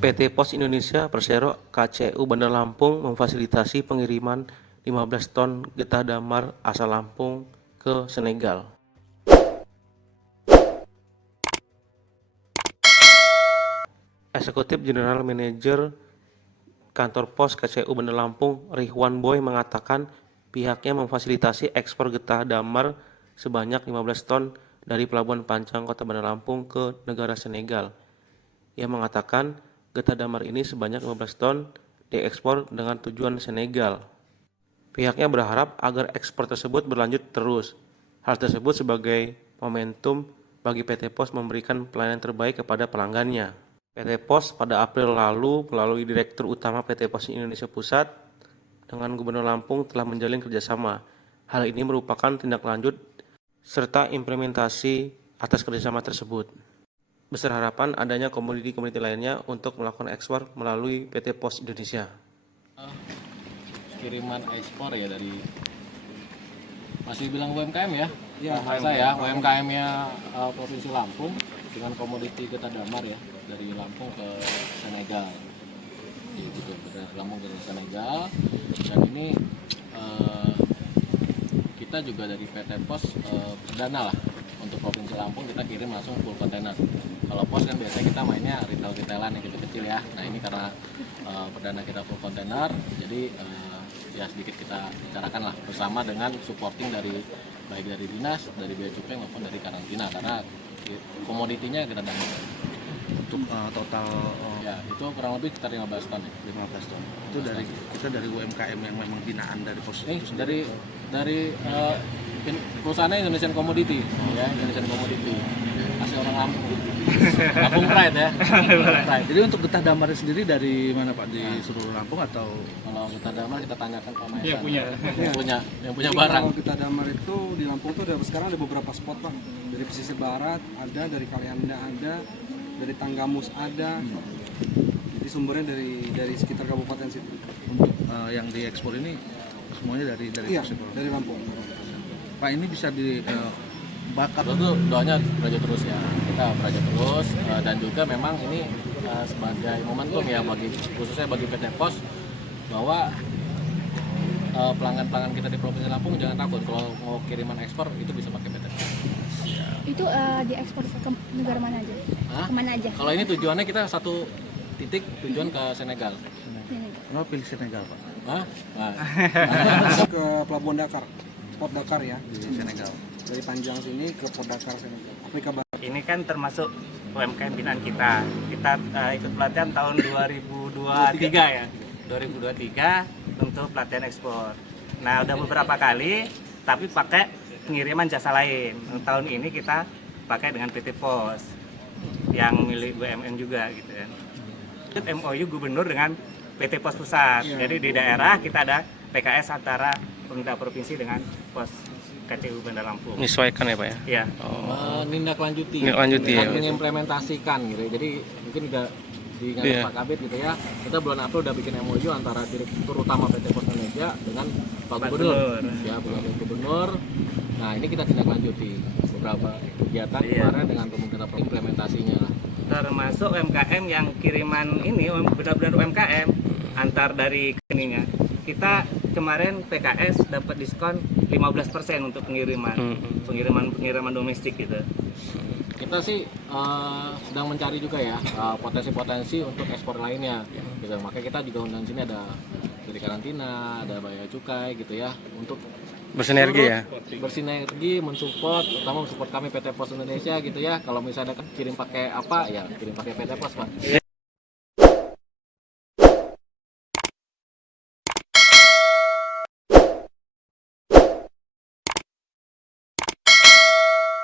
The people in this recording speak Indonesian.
PT Pos Indonesia Persero KCU Bandar Lampung memfasilitasi pengiriman 15 ton getah damar asal Lampung ke Senegal. Eksekutif General Manager Kantor Pos KCU Bandar Lampung, Rihwan Boy, mengatakan pihaknya memfasilitasi ekspor getah damar sebanyak 15 ton dari Pelabuhan Pancang Kota Bandar Lampung ke negara Senegal. Ia mengatakan getah damar ini sebanyak 15 ton diekspor dengan tujuan Senegal. Pihaknya berharap agar ekspor tersebut berlanjut terus. Hal tersebut sebagai momentum bagi PT Pos memberikan pelayanan terbaik kepada pelanggannya. PT Pos pada April lalu melalui Direktur Utama PT Pos Indonesia Pusat dengan Gubernur Lampung telah menjalin kerjasama. Hal ini merupakan tindak lanjut serta implementasi atas kerjasama tersebut. Besar harapan adanya komoditi-komoditi lainnya untuk melakukan ekspor melalui PT Pos Indonesia. Kiriman ekspor ya dari masih bilang UMKM ya? Ya, UMKM-nya Provinsi Lampung dengan komoditi getah damar ya dari Lampung ke Senegal. Gitu, dari Lampung ke Senegal. Dan ini kita juga dari PT Pos perdana lah untuk Provinsi Lampung kita kirim langsung full kontainer. Kalau pos kan biasanya kita mainnya retail-retailan yang kecil-kecil ya. Nah ini karena perdana kita full kontainer, jadi ya sedikit kita bicarakan lah bersama dengan supporting dari baik dari dinas, dari bea cukai maupun dari karantina karena komoditinya kita damar. Untuk total Ya itu kurang lebih sekitar 15 ton ya. 15 ton. Itu dari kita dari UMKM yang memang binaan dari pos itu dari perusahaannya Indonesian Commodity ya, Indonesian Commodity asli orang Lampung. Lampung Pride ya. Pride. Jadi untuk getah damar sendiri dari mana Pak? Di seluruh Lampung atau? Kalau getah damar kita tanyakan Pak Maesa. Yang punya Jadi barang. Kalau getah damar itu di Lampung tuh sekarang ada beberapa spot Pak. Dari pesisir barat ada, dari Kalianda ada, dari Tanggamus ada. Jadi sumbernya dari sekitar kabupaten situ. Untuk yang diekspor ini semuanya dari Iya, pos itu? dari Lampung. Pak ini bisa dibakar. Itu doanya berlanjut terus ya. Kita berlanjut terus dan juga memang ini sebagai momentum ya khususnya bagi PT Pos bahwa pelanggan-pelanggan kita di Provinsi Lampung jangan takut kalau mau kiriman ekspor itu bisa pakai PT Pos. Itu diekspor ke negara mana aja? Hah? Kemana aja? Kalau ini tujuannya kita satu titik tujuan ke Senegal. Kenapa pilih Senegal Pak? Hah? Nah. Ke Pelabuhan Dakar, Port Dakar ya. Di Senegal. Dari Panjang sini ke Port Dakar Senegal, Afrika Barat. Ini kan termasuk UMKM binaan kita. Kita ikut pelatihan tahun 2023 ya. 2023 untuk pelatihan ekspor. Nah, udah beberapa kali tapi pakai pengiriman jasa lain. Tahun ini kita pakai dengan PT Pos yang milik BUMN juga gitu kan. MOU gubernur dengan PT Pos Pusat. Jadi di daerah kita ada PKS antara pemerintah provinsi dengan Pos KCU Bandar Lampung. Menyesuaikan ya Pak ya? Iya. Menindaklanjuti Ya. mengimplementasikan gitu. Jadi mungkin udah diingat Iya. Pak Kabit gitu ya. Kita bulan April udah bikin MOU antara Direktur Utama PT Pos Indonesia dengan Pak Gubernur. Ya, Pak Gubernur. Nah, ini kita tindak lanjuti beberapa kegiatan kemarin dengan pemerintah implementasinya lah. Termasuk UMKM yang kiriman ini benar-benar UMKM antar dari ininya. Kita kemarin PKS dapat diskon 15% untuk pengiriman domestik gitu. Kita sih sedang mencari juga ya potensi-potensi untuk ekspor lainnya gitu. Makanya kita juga undang sini ada dari karantina, ada bea cukai gitu ya untuk Bersinergi ya? bersinergi mensupport, terutama mensupport kami PT Pos Indonesia gitu ya. Kalau misalnya kirim pakai apa ya kirim pakai PT Pos Pak.